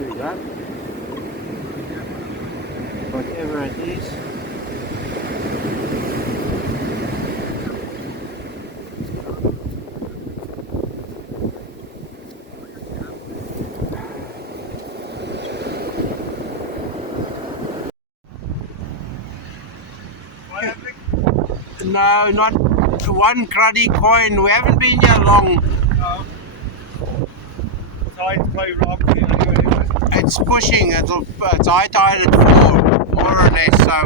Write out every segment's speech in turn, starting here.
we go. Whatever it is. No, not one cruddy coin. We haven't been here long. No. Tide's probably robbed you anyway. It's pushing. It's high tide at 4, more or less. So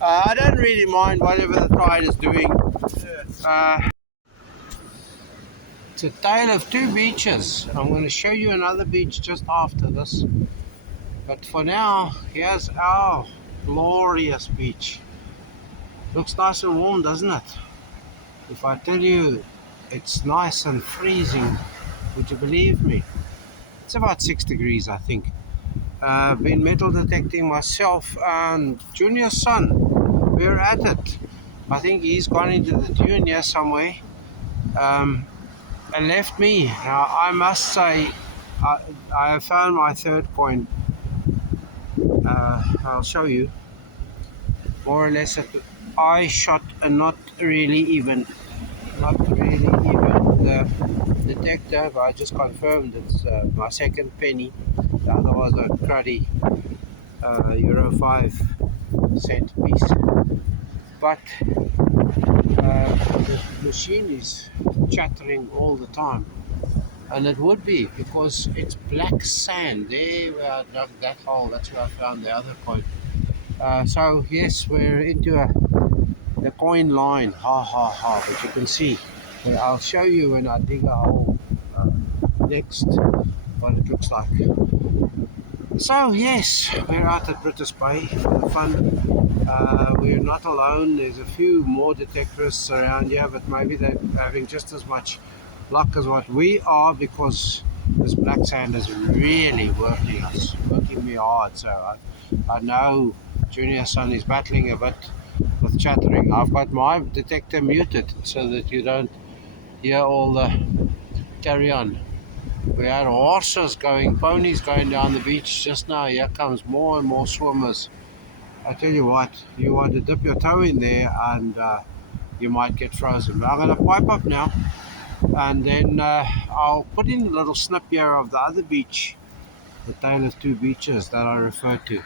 I don't really mind whatever the tide is doing. It's a tale of two beaches. I'm going to show you another beach just after this. But for now, here's our glorious beach. Looks nice and warm, doesn't it? If I tell you it's nice and freezing, would you believe me? It's about 6 degrees, I think. I've been metal detecting myself and Junior's son. We're at it. I think he's gone into the dune here somewhere and left me. Now, I must say, I have found my third coin. I'll show you. More or less, I shot a not really even the detector, but I just confirmed it's my second penny. The other was a cruddy Euro 5 cent piece. But the machine is chattering all the time, and it would be because it's black sand. There where I dug that hole, that's where I found the other coin. So yes, we're into the coin line, ha ha ha, but you can see, I'll show you when I dig a hole next what it looks like. So yes, we're out at British Bay for the fun. We're not alone. There's a few more detectorists around here, but maybe they're having just as much luck as what we are, because this black sand is really working me hard. So I know Junior's son is battling a bit with chattering. I've got my detector muted so that you don't hear all the carry on. We had horses going, ponies going down the beach just now. Here comes more and more swimmers. I tell you what, you want to dip your toe in there and you might get frozen. But I'm going to pipe up now, and then I'll put in a little snip here of the other beach, the tale of two beaches that I referred to.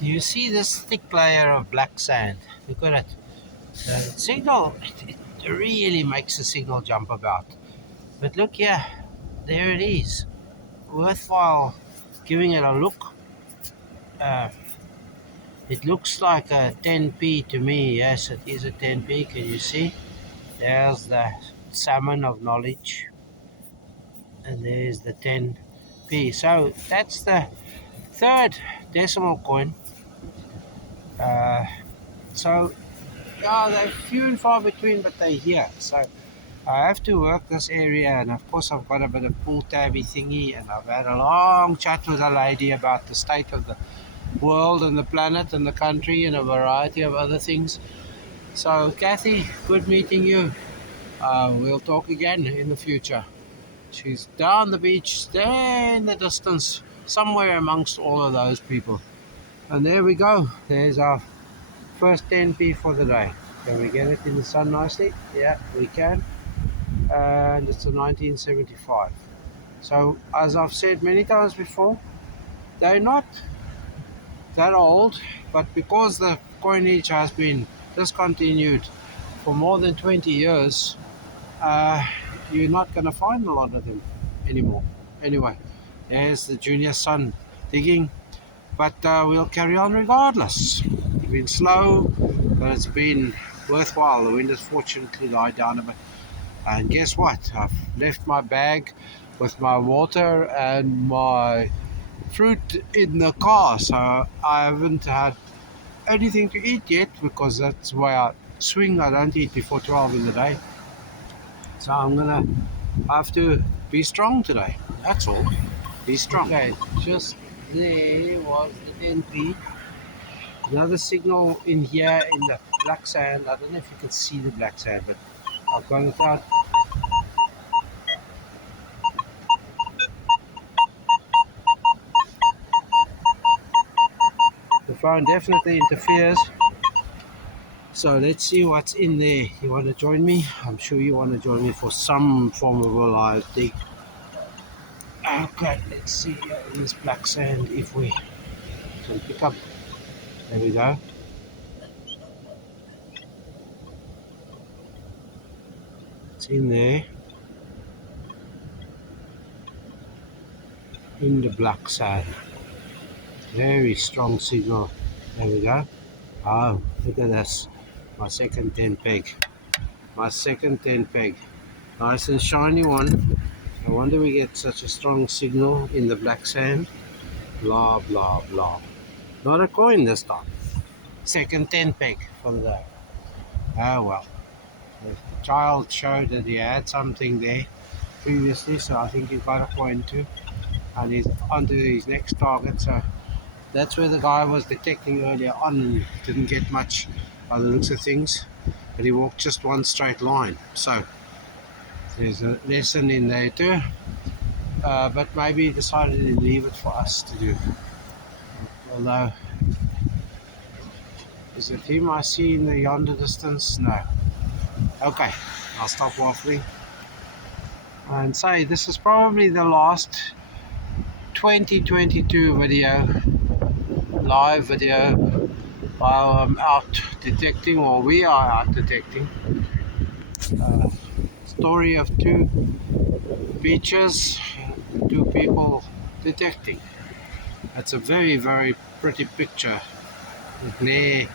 Do you see this thick layer of black sand? Look at it. The signal, it really makes the signal jump about. But look here, there it is. Worthwhile giving it a look. Uh, it looks like a 10p to me. Yes, it is a 10p. Can you see? There's the salmon of knowledge, and there's the 10p. So that's the third decimal coin. So yeah, they're few and far between, but they're here. So I have to work this area, and of course I've got a bit of pull tabby thingy, and I've had a long chat with a lady about the state of the world and the planet and the country and a variety of other things. So Kathy, good meeting you. We'll talk again in the future. She's down the beach there in the distance, somewhere amongst all of those people. And there we go. There's our first 10p for the day. Can we get it in the sun nicely? Yeah, we can. And it's a 1975. So as I've said many times before, they're not that old, but because the coinage has been discontinued for more than 20 years, you're not going to find a lot of them anymore. Anyway, there's the junior son digging, but we'll carry on regardless. It's been slow, but it's been worthwhile. The wind has fortunately died down a bit. And guess what? I've left my bag with my water and my fruit in the car, so I haven't had anything to eat yet, because that's why I swing. I don't eat before 12 in the day. So I'm gonna I have to be strong today. That's all. Be strong. Okay, just there was the entry. Another signal in here in the black sand. I don't know if you can see the black sand, but I've got it out. The phone definitely interferes. So let's see what's in there. You want to join me? I'm sure you want to join me for some form of a live dig. Okay, let's see in this black sand if we can pick up. There we go. It's in there. In the black sand. Very strong signal. There we go. Oh, look at this. My second 10 peg. My second 10 peg. Nice and shiny one. No wonder we get such a strong signal in the black sand. Blah, blah, blah. Not a coin this time. Second 10 peg from there. Oh well. The child showed that he had something there previously, so I think he got a coin too. And he's onto his next target, so that's where the guy was detecting earlier on and didn't get much by the looks of things. But he walked just one straight line. So there's a lesson in there too. But maybe he decided to leave it for us to do. Although, is it him I see in the yonder distance? No. Okay, I'll stop waffling and say this is probably the last 2022 video, live video, while I'm out detecting, or we are out detecting. Story of two beaches, two people detecting. That's a very, very pretty picture. The glare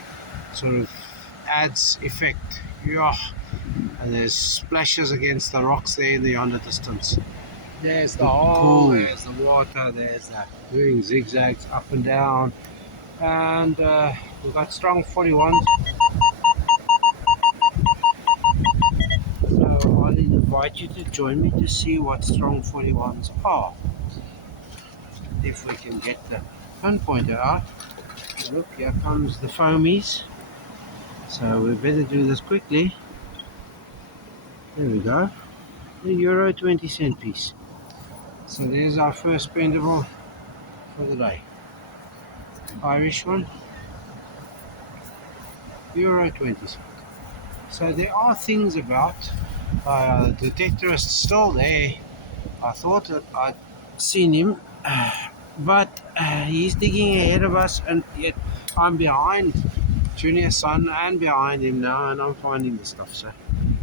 sort of adds effect. Yeah. And there's splashes against the rocks there in the yonder distance. There's the Look hole, cool. there's the water, there's that. Doing zigzags up and down. And we've got strong 41s. So I'll invite you to join me to see what strong 41s are. If we can get the pinpointer out. Look, here comes the foamies. So we better do this quickly. There we go. The Euro 20-cent piece. So there's our first spendable for the day. Irish one. Euro 20 cent. So there are things about. The detector is still there. I thought that I'd seen him, but he's digging ahead of us, and yet I'm behind Junior Son and behind him now, and I'm finding the stuff. So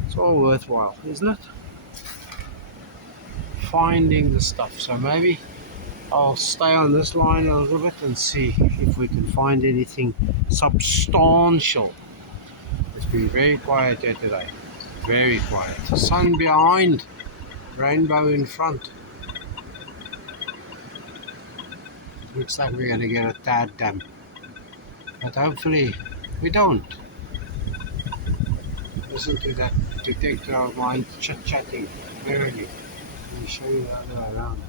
it's all worthwhile, isn't it? Finding the stuff. So maybe I'll stay on this line a little bit and see if we can find anything substantial. It's been very quiet here today. Very quiet. Sun behind, rainbow in front. Looks like we're going to get a tad damp. But hopefully we don't. Listen to that detector of mine chit-chatting. Barely. Let me show you the other way around.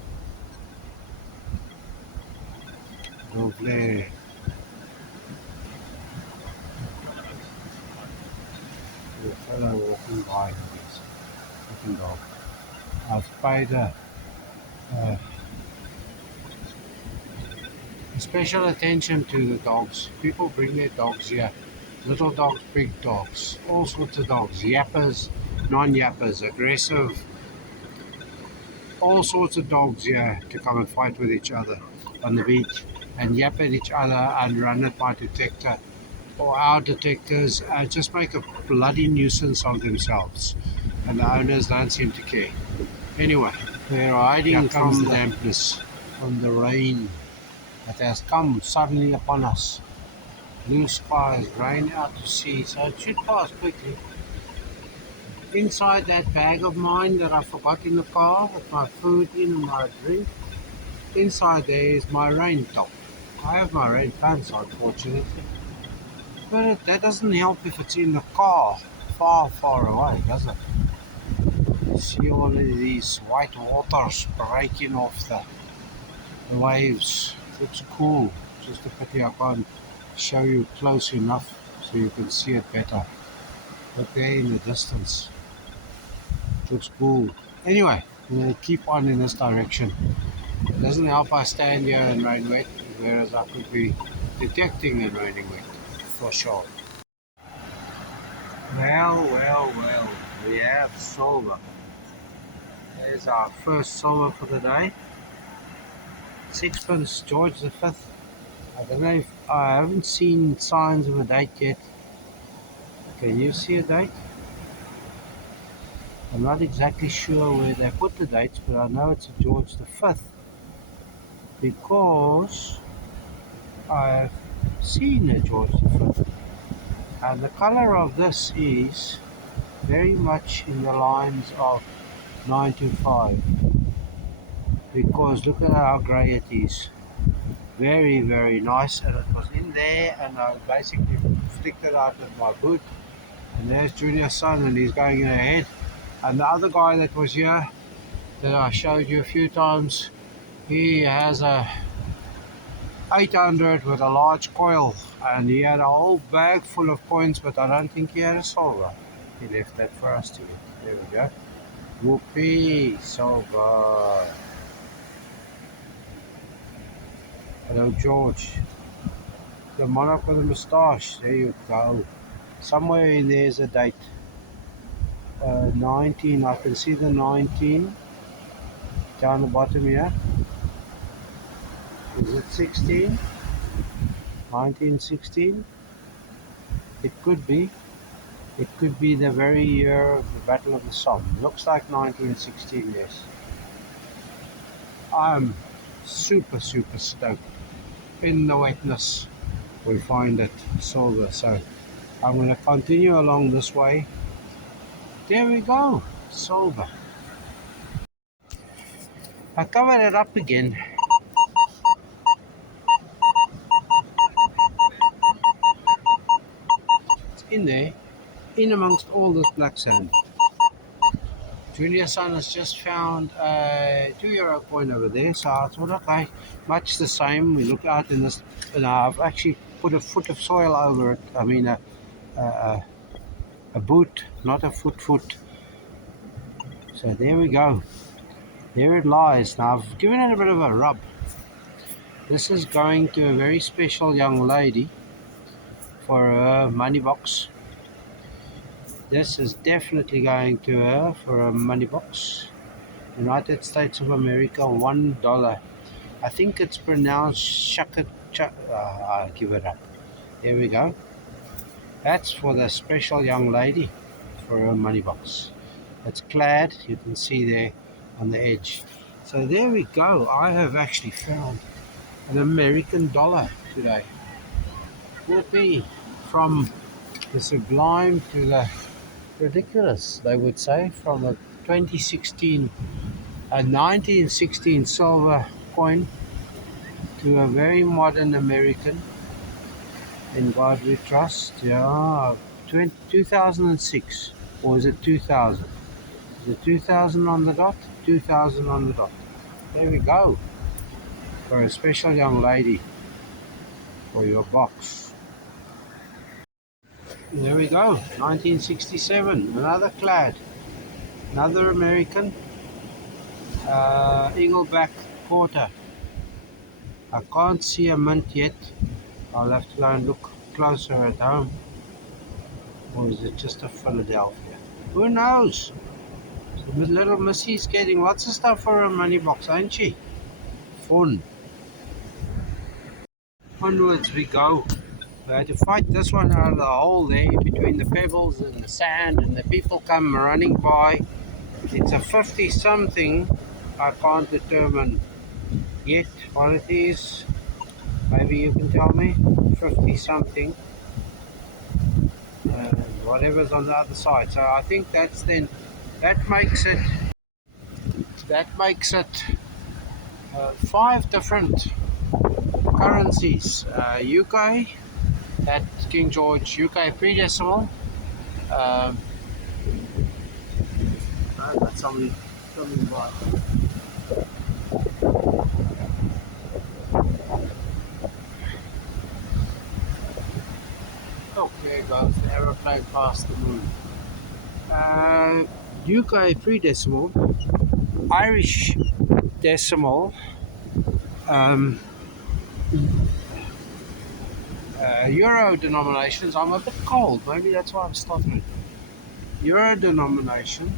Lovely. The fellow walking by this looking dog. I've paid special attention to the dogs. People bring their dogs here. Little dogs, big dogs, all sorts of dogs. Yappers, non-yappers, aggressive. All sorts of dogs here to come and fight with each other on the beach and yap at each other and run at my detector or our detectors and just make a bloody nuisance of themselves. And the owners don't seem to care. Anyway, we're hiding from the dampness, from the rain that has come suddenly upon us. Blue skies, rain out to sea, so it should pass quickly. Inside that bag of mine that I forgot in the car with my food in and my drink, inside there is my rain top. I have my rain pants, unfortunately, but that doesn't help if it's in the car far, far away, does it? See all of these white waters breaking off the waves. Looks cool. Just a pity I can't show you close enough so you can see it better. But there in the distance. Looks cool. Anyway, we'll keep on in this direction. It doesn't help I stand here and rain wet, whereas I could be detecting it raining wet, for sure. Well, we have silver. There's our first silver for the day. Sixpence George the 5th. I don't know if I haven't seen signs of a date yet. Can you see a date? I'm not exactly sure where they put the dates, but I know it's a George the 5th because I've seen a George the 5th. And the color of this is very much in the lines of 925 because look at how grey it is. Very nice, and it was in there and I basically flicked it out with my boot, and there's Junior's son and he's going in ahead, and the other guy that was here that I showed you a few times, he has a 800 with a large coil and he had a whole bag full of coins, but I don't think he had a silver. He left that for us to get. There we go. Whoopee, silver. Hello George. The monarch with a moustache. There you go. Somewhere in there is a date. 19. I can see the 19 down the bottom here. Is it 16? 1916? It could be. It could be the very year of the Battle of the Somme. Looks like 1916, yes. I'm super stoked. In the wetness, we find it silver. So I'm going to continue along this way. There we go, silver. I covered it up again. It's in there, in amongst all this black sand. Julia's son has just found a €2 coin over there, so I thought, okay, much the same. We look out in this, and I've actually put a foot of soil over it. I mean, a boot, not a foot. So there we go. There it lies. Now I've given it a bit of a rub. This is going to a very special young lady for her money box. This is definitely going to her for a money box. United States of America, $1. I think it's pronounced Shaka. I'll give it up. There we go. That's for the special young lady for her money box. It's clad, you can see there on the edge. So there we go. I have actually found an American dollar today. Whoopee. From the sublime to the ridiculous, they would say, from a 1916 silver coin to a very modern American. In God we trust. Yeah, 2006, or is it 2000? Is it 2000 on the dot? 2000 on the dot. There we go. For a special young lady for your box. There we go, 1967, another clad, another American, Eagleback quarter. I can't see a mint yet. I'll have to go and look closer at home. Or is it just a Philadelphia? Who knows? So little Missy's getting lots of stuff for her money box, ain't she? Fun. Onwards we go. I had to fight this one out of the hole there between the pebbles and the sand, and the people come running by. It's a 50 something. I can't determine yet what it is. Maybe you can tell me. 50 something. Whatever's on the other side. So I think that's then, that makes it 5 different currencies. UK, that King George UK pre-decimal. somebody bought. Okay, guys, the aeroplane past the moon. UK 3 decimal, Irish decimal, um, Euro denominations. I'm a bit cold, maybe that's why I'm stuttering. Euro denomination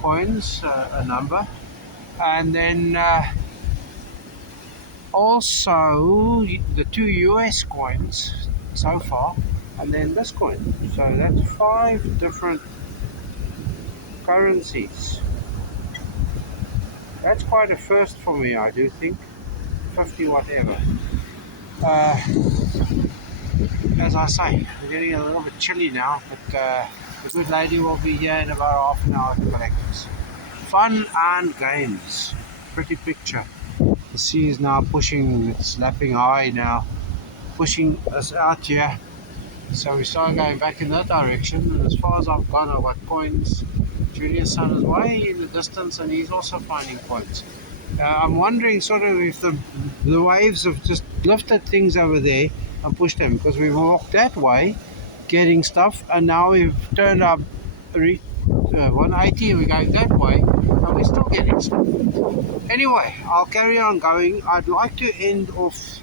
coins, a number, and then also the two US coins so far, and then this coin. So that's 5 different currencies. That's quite a first for me, I do think. 50 whatever. Uh, as I say, we're getting a little bit chilly now, but the good lady will be here in about half an hour to collect us. Fun and games. Pretty picture. The sea is now pushing, it's lapping high now, pushing us out here. So we start going back in that direction, and as far as I've gone, I've got coins. Julius' son is way in the distance, and he's also finding coins. I'm wondering sort of if the waves have just lifted things over there and pushed them, because we've walked that way getting stuff, and now we've turned up 180 and we're going that way, and we're still getting stuff. Anyway, I'll carry on going. I'd like to end off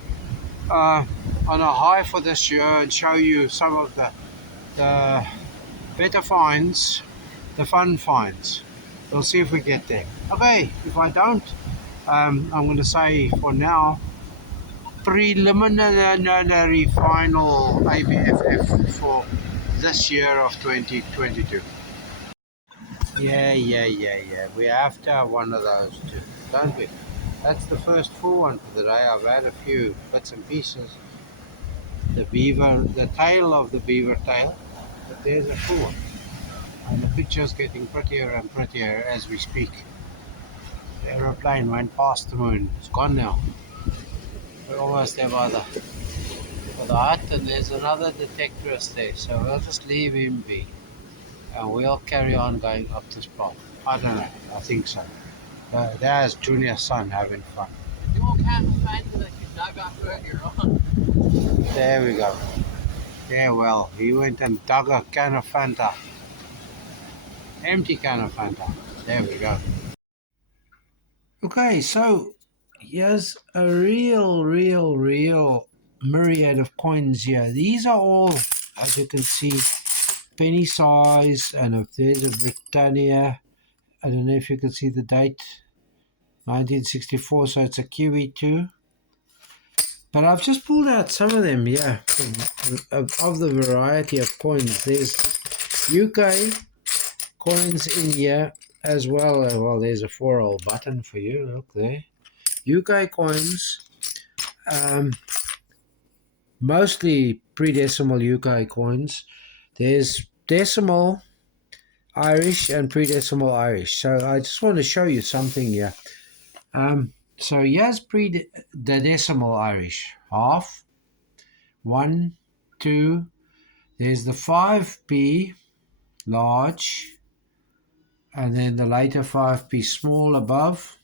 on a high for this year and show you some of the better finds, the fun finds. We'll see if we get there. Okay, if I don't, I'm going to say for now, preliminary final ABFF for this year of 2022. Yeah. We have to have one of those too, don't we? That's the first full one for the day. I've had a few bits and pieces. The beaver, the tail of the beaver tail, but there's a full one. And the picture's getting prettier and prettier as we speak. The aeroplane went past the moon. It's gone now. We're almost there by the hut, and there's another detectorist there, so we'll just leave him be. And we'll carry on going up this path. I don't know, I think so. There's Junior's son having fun. You can't find that you dug up earlier on. There we go. Yeah, well, he went and dug a can of Fanta. Empty can of Fanta. There we go. Okay, so here's a real myriad of coins here. These are all, as you can see, penny size, and if there's a Britannia, I don't know if you can see the date, 1964, so it's a Kiwi too. But I've just pulled out some of them, yeah, of the variety of coins. There's UK coins in here as well. Well, there's a 4-hole button for you, look there. UK coins, mostly pre-decimal UK coins. There's decimal Irish and pre-decimal Irish. So I just want to show you something here. So here's the decimal Irish. Half, 1, 2. There's the 5p large, and then the later 5p small above.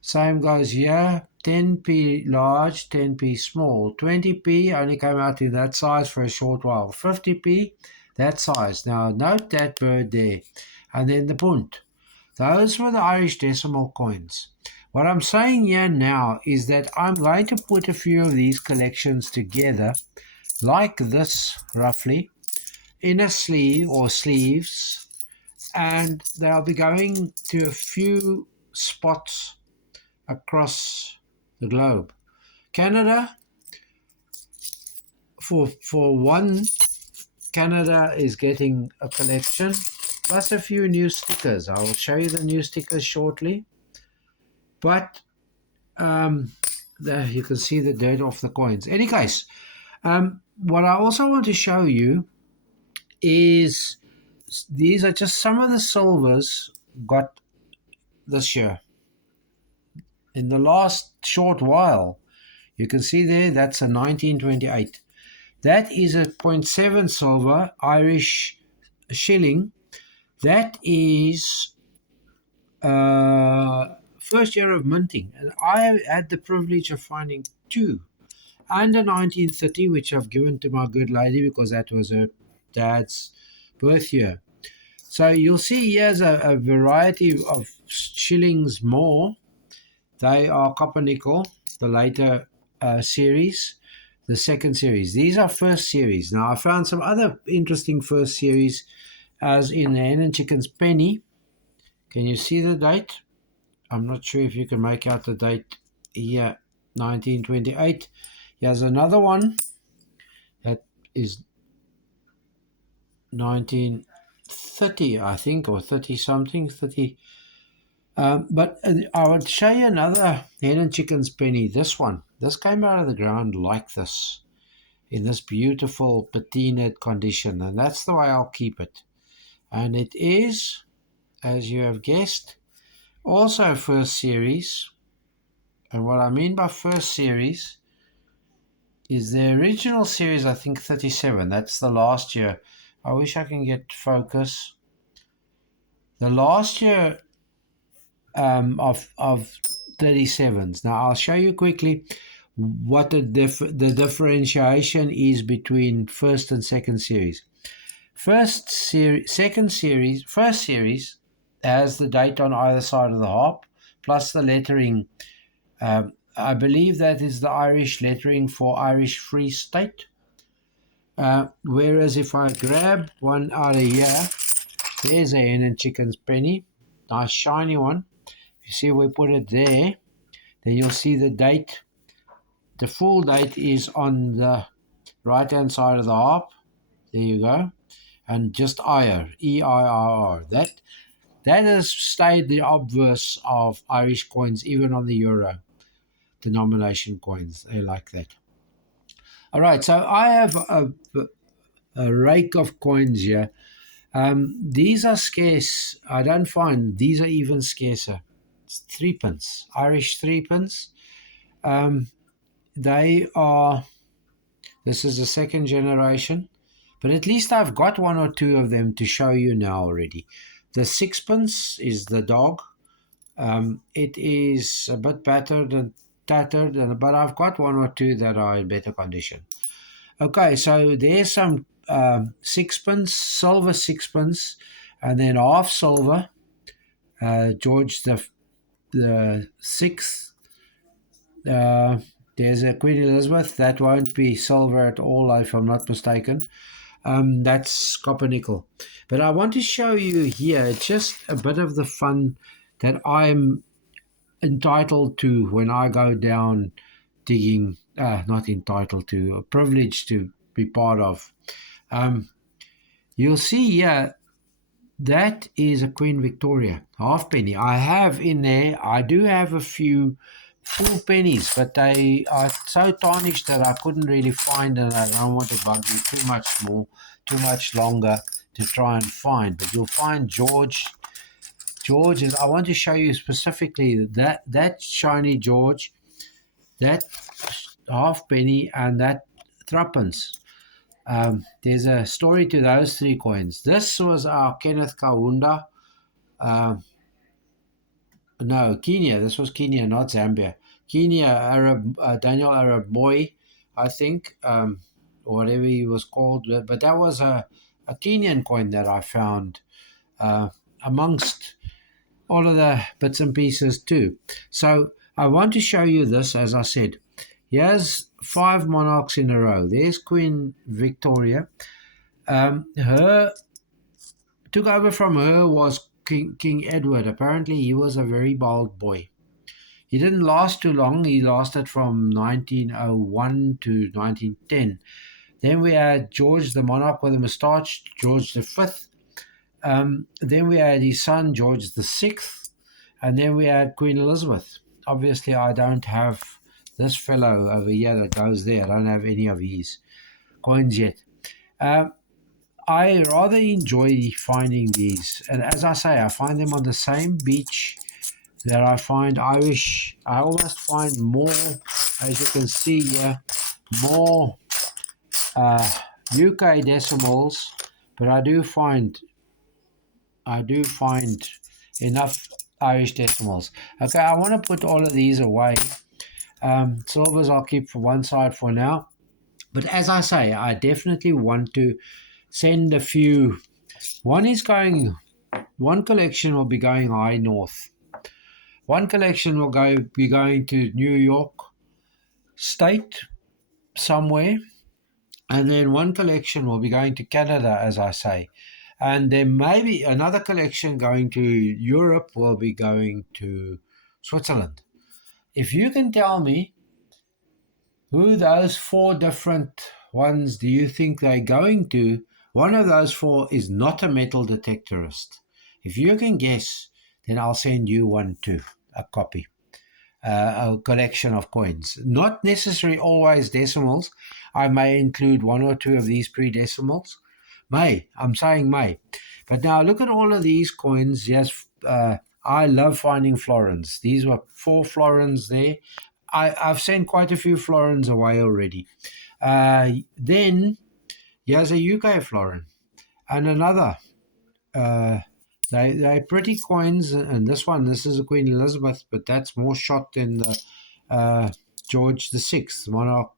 Same goes here. 10p large, 10p small. 20p only came out in that size for a short while. 50p, that size. Now note that bird there. And then the punt. Those were the Irish decimal coins. What I'm saying here now is that I'm going to put a few of these collections together, like this, roughly, in a sleeve or sleeves, and they'll be going to a few spots across the globe. Canada, for one, Canada is getting a collection, plus a few new stickers. I will show you the new stickers shortly. But there you can see the dirt off the coins. Any case, what I also want to show you is these are just some of the silvers got this year. In the last short while, you can see there, that's a 1928. That is a 0.7 silver Irish shilling That is first year of minting, and I had the privilege of finding two. And a 1930, which I've given to my good lady because that was her dad's birth year. So you'll see here's a variety of shillings more. They are copper nickel, the later series, the second series. These are first series. Now I found some other interesting first series, as in the Hen and Chickens penny. Can you see the date? I'm not sure if you can make out the date here, 1928. Here's another one that is 1930, I think, or 30 something, 30. But I would show you another Hen and Chickens penny. This one. This came out of the ground like this, in this beautiful patinaed condition. And that's the way I'll keep it. And it is, as you have guessed, also first series. And what I mean by first series is the original series, I think 37. That's the last year. I wish I can get focus. The last year of 37s. Now I'll show you quickly what the differentiation is between first and second series. First series has the date on either side of the harp, plus the lettering. I believe that is the Irish lettering for Irish Free State. Whereas if I grab one out of here, there's a Hen and Chickens penny, nice shiny one. You see, we put it there, then you'll see the date. The full date is on the right hand side of the harp. There you go. And just IR, EIRR. That has stayed the obverse of Irish coins, even on the euro denomination coins. They're like that. All right, so I have a rake of coins here. These are scarce. I don't find these are even scarcer. It's threepence, Irish threepence. They are. This is the second generation, but at least I've got one or two of them to show you now already. The sixpence is the dog. It is a bit battered and tattered, but I've got one or two that are in better condition. Okay, so there's some sixpence, silver sixpence, and then half silver. George the Sixth. There's a Queen Elizabeth. That won't be silver at all, if I'm not mistaken. That's copper nickel. But I want to show you here just a bit of the fun that I'm entitled to when I go down digging. Not entitled to, a privilege to be part of. You'll see here that is a Queen Victoria halfpenny. I have in there, I do have a few full pennies, but they are so tarnished that I couldn't really find, and I don't want to bug you too much longer to try and find. But you'll find George is, I want to show you specifically that shiny George, that halfpenny, and that threepence. There's a story to those three coins. This was our Kenneth Kaunda. No, Kenya. This was Kenya, not Zambia. Kenya, Arab, Daniel Arab Moi, I think, whatever he was called. But that was a Kenyan coin that I found amongst all of the bits and pieces too. So I want to show you this, as I said. Here's 5 monarchs in a row. There's Queen Victoria. Her took over from her was King Edward. Apparently, he was a very bold boy. He didn't last too long. He lasted from 1901 to 1910. Then we had George the monarch with a moustache, George V. Then we had his son, George VI. And then we had Queen Elizabeth. Obviously, I don't have this fellow over here that goes there. I don't have any of his coins yet. I rather enjoy finding these. And as I say, I find them on the same beach that I find Irish. I almost find more, as you can see here, more UK decimals. But I do find I do find enough Irish decimals. Okay, I want to put all of these away. Silvers I'll keep for one side for now. But as I say, I definitely want to send a few. One collection will be going high north. One collection will be going to New York State somewhere, and then one collection will be going to Canada, as I say, and then maybe another collection going to Europe will be going to Switzerland. If you can tell me who those four different ones do you think they're going to, one of those four is not a metal detectorist. If you can guess, then I'll send you one too, a copy. A collection of coins. Not necessarily always decimals. I may include one or two of these pre-decimals. I'm saying may. But now look at all of these coins. Yes, I love finding florins. These were 4 florins there. I've sent quite a few florins away already. Then here's a UK florin and another. They're pretty coins, and this is a Queen Elizabeth, but that's more shot than the George VI monarch,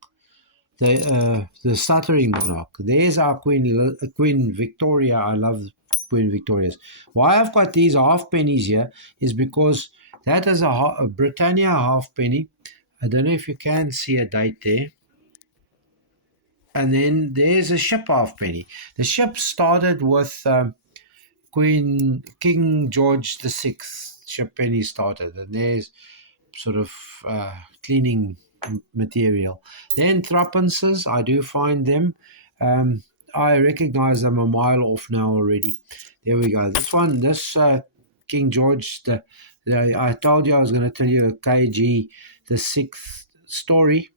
the stuttering monarch. There's our Queen Victoria. I love Queen Victoria's. Why I've got these half pennies here is because that is a Britannia half penny. I don't know if you can see a date there. And then there's a ship half penny. The ship started with King George VI ship penny started, and there's sort of cleaning material. Then threepences, I do find them. I recognize them a mile off now already. There we go. This King George, I told you I was going to tell you a KG the sixth story.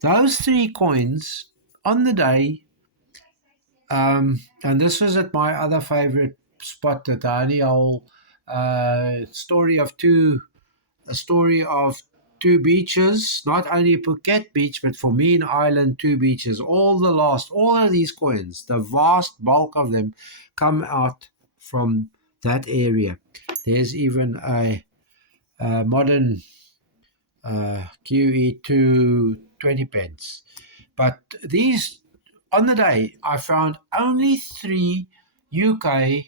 Those 3 coins on the day, and this was at my other favorite spot at the Hole, a story of two beaches, not only Phuket Beach, but for me in Ireland, 2 beaches. All of these coins, the vast bulk of them, come out from that area. There's even a modern QE2 20 pence. But these, on the day, I found only 3 UK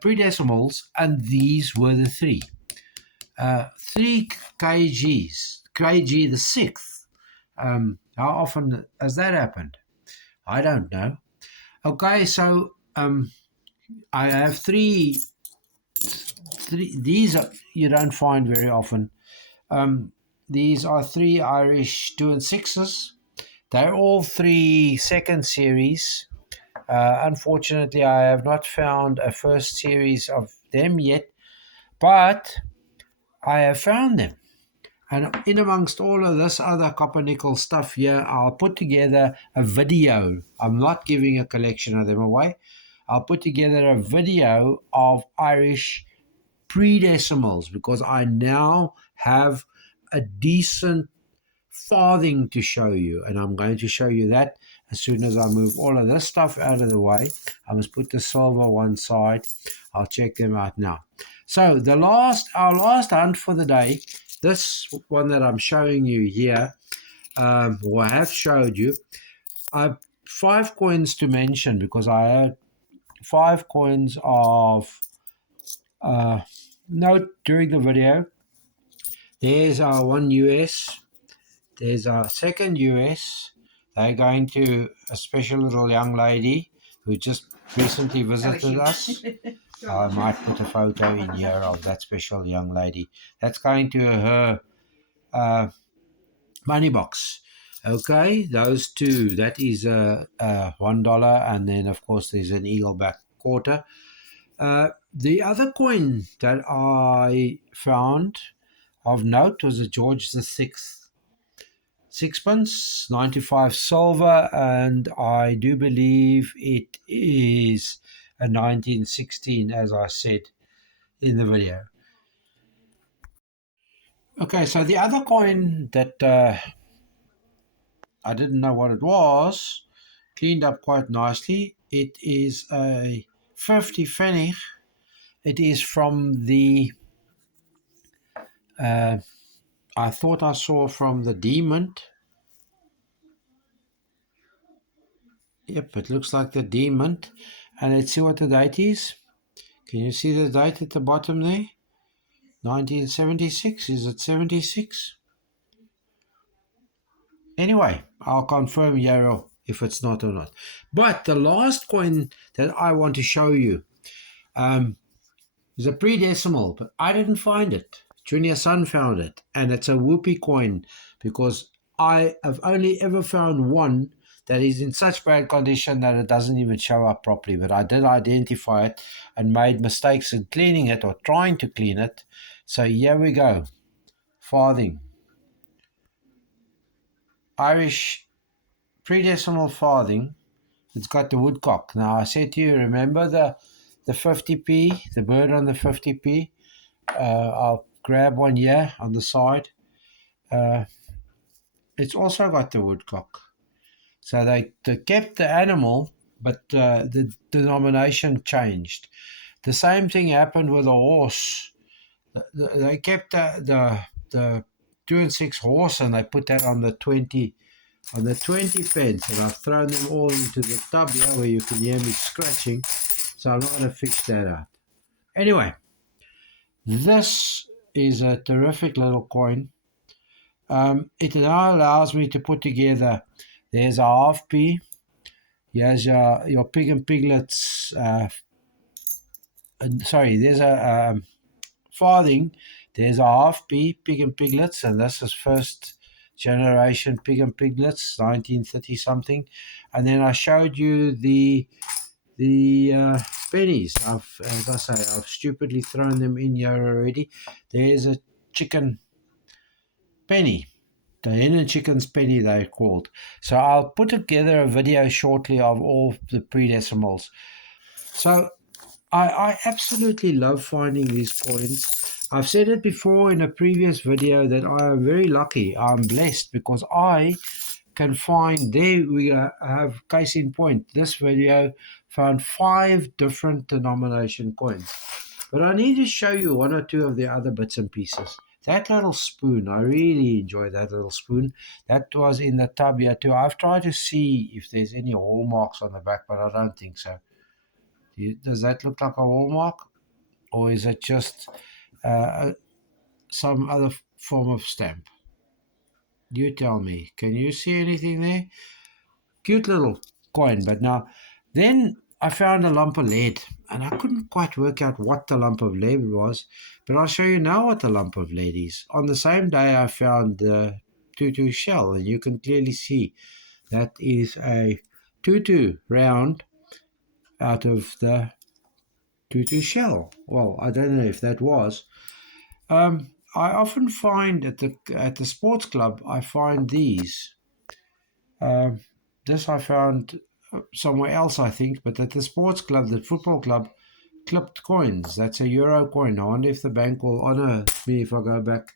pre-decimals, and these were the 3. 3 kgs, kg the 6th. How often has that happened? I don't know. Okay, so I have three. These you don't find very often. These are 3 Irish 2 and 6s. They're all 3 second series. Unfortunately, I have not found a first series of them yet, but I have found them. And in amongst all of this other copper nickel stuff here, I'll put together a video. I'm not giving a collection of them away. I'll put together a video of Irish pre-decimals because I now have a decent farthing to show you, and I'm going to show you that as soon as I move all of this stuff out of the way. I must put the silver one side. I'll check them out now. So our last hunt for the day, this one that I'm showing you here, or I have showed you, I've 5 coins to mention because I had 5 coins of note during the video. There's our 1 US. There's our 2nd US. They're going to a special little young lady who just recently visited us. I might put a photo in here of that special young lady. That's going to her money box. Okay, those 2. That is a $1, and then of course there's an eagleback quarter. The other coin that I found of note was a George VI 6pence, 95 silver, and I do believe it is a 1916, as I said in the video. Okay, so the other coin that I didn't know what it was, cleaned up quite nicely. It is a 50 pfennig It is from the, I thought I saw from the Demon. Yep, it looks like the Demon. And let's see what the date is. Can you see the date at the bottom there? 1976. Is it 76? Anyway, I'll confirm Yarrow if it's not or not. But the last coin that I want to show you is a pre-decimal, but I didn't find it. Junior Son found it, and it's a whoopee coin because I have only ever found one that is in such bad condition that it doesn't even show up properly. But I did identify it and made mistakes in cleaning it or trying to clean it. So here we go. Farthing. Irish pre-decimal farthing. It's got the woodcock. Now I said to you, remember the 50p, the bird on the 50p? I'll grab one here on the side. It's also got the woodcock. So they kept the animal, but the denomination changed. The same thing happened with a horse. They kept the 2 and 6 horse, and they put that on the 20 pence, and I've thrown them all into the tub here where you can hear me scratching, so I'm not going to fix that out. Anyway, this is a terrific little coin. It now allows me to put together, there's a half p, here's your pig and piglets, there's a farthing, there's a half p, pig and piglets, and this is first generation pig and piglets, 1930 something. And then I showed you the pennies. As I say, I've stupidly thrown them in here already. There's a chicken penny, the hen and chicken's penny they're called. So I'll put together a video shortly of all the pre-decimals. So I absolutely love finding these coins. I've said it before in a previous video that I am very lucky. I'm blessed because I can find, there we have case in point. This video found 5 different denomination coins. But I need to show you one or two of the other bits and pieces. That little spoon, I really enjoy that little spoon. That was in the tub here too. I've tried to see if there's any hallmarks on the back, but I don't think so. Does that look like a hallmark? Or is it just some other form of stamp? You tell me. Can you see anything there? Cute little coin. But now, then I found a lump of lead, and I couldn't quite work out what the lump of lead was, but I'll show you now what the lump of lead is. On the same day, I found the tutu shell, and you can clearly see that is a tutu round out of the tutu shell. Well, I don't know if that was. I often find at the sports club, I find these. This I found somewhere else, I think, but at the sports club, the football club, clipped coins. That's a euro coin. I wonder if the bank will honor me if I go back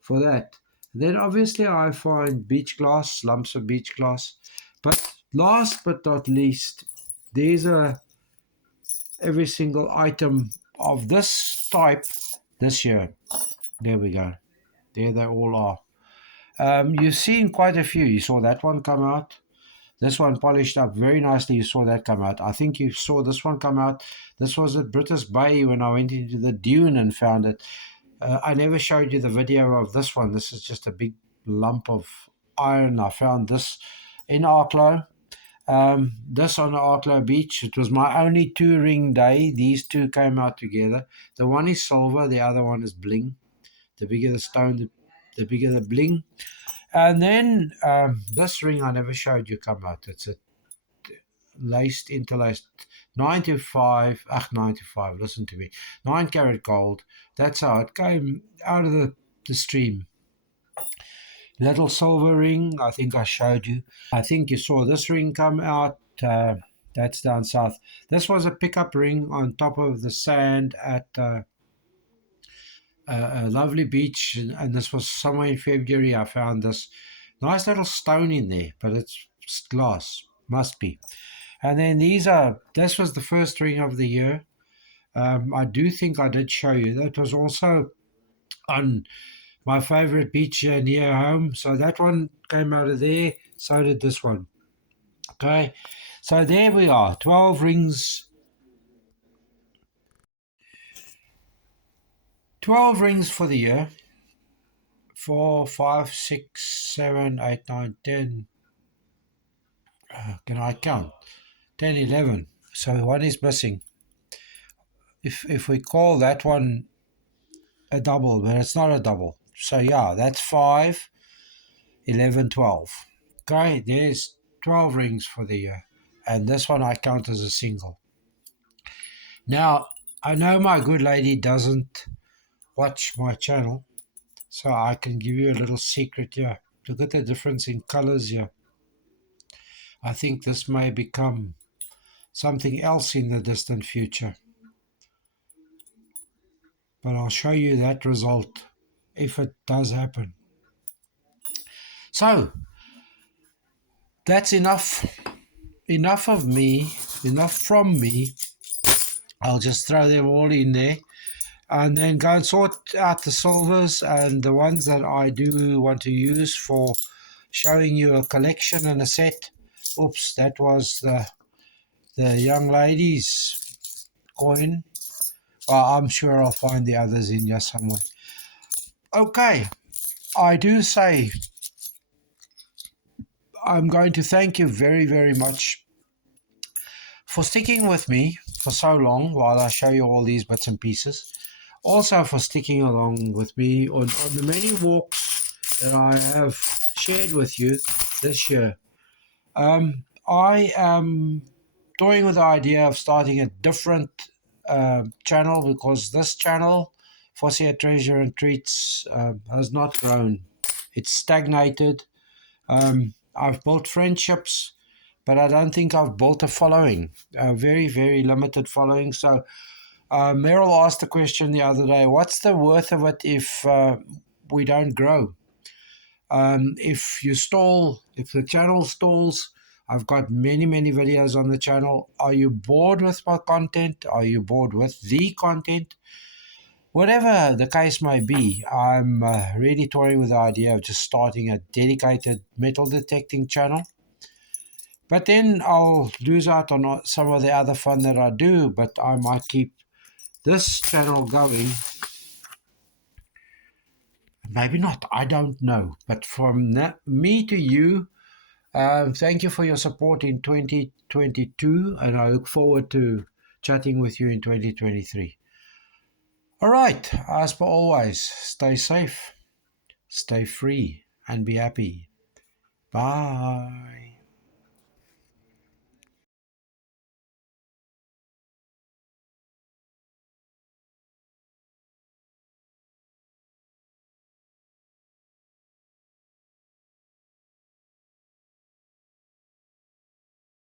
for that. Then obviously I find beach glass, lumps of beach glass. But last but not least, there's every single item of this type this year. There we go. There they all are. You've seen quite a few. You saw that one come out. This one polished up very nicely. You saw that come out. I think you saw this one come out. This was at British Bay when I went into the dune and found it. I never showed you the video of this one. This is just a big lump of iron. I found this in Arklow. This on the Arklow beach. It was my only 2-ring day. These two came out together. The one is silver. The other one is bling. The bigger the stone, the bigger the bling. And then this ring I never showed you come out. It's a interlaced 95, listen to me, 9 karat gold. That's how it came out of the stream. Little silver ring, I think I showed you. I think you saw this ring come out. That's down south. This was a pickup ring on top of the sand at a lovely beach, and this was somewhere in February. I found this nice little stone in there, but it's glass, must be. And then this was the first ring of the year. I do think I did show you. That was also on my favorite beach here near home. So that one came out of there. So did this one. Okay. So there we are. 12 rings. 12 rings for the year. 4, 5, 6, 7, 8, 9, 10. Can I count? 10, 11. So one is missing. If we call that one a double, but it's not a double. So yeah, that's 5, 11, 12. Okay, there's 12 rings for the year. And this one I count as a single. Now, I know my good lady doesn't watch my channel, so I can give you a little secret here. Look at the difference in colors here. I think this may become something else in the distant future. But I'll show you that result if it does happen. So, that's enough. Enough of me. Enough from me. I'll just throw them all in there and then go and sort out the silvers and the ones that I do want to use for showing you a collection and a set. Oops, that was the young lady's coin. Well, I'm sure I'll find the others in here somewhere. Okay, I do say I'm going to thank you very, very much for sticking with me for so long while I show you all these bits and pieces. Also for sticking along with me on the many walks that I have shared with you this year. I am toying with the idea of starting a different channel because this channel, Vossie Treasure and Treats, has not grown. It's stagnated. I've built friendships, but I don't think I've built a following, a very, very limited following. So Meryl asked the question the other day, what's the worth of it if we don't grow? If you stall, if the channel stalls, I've got many, many videos on the channel. Are you bored with my content? Are you bored with the content? Whatever the case may be, I'm really toying with the idea of just starting a dedicated metal detecting channel. But then I'll lose out on some of the other fun that I do, but I might keep this channel going. Maybe not, I don't know. But from me to you, thank you for your support in 2022, and I look forward to chatting with you in 2023. All right, as per always, stay safe, stay free, and be happy. Bye.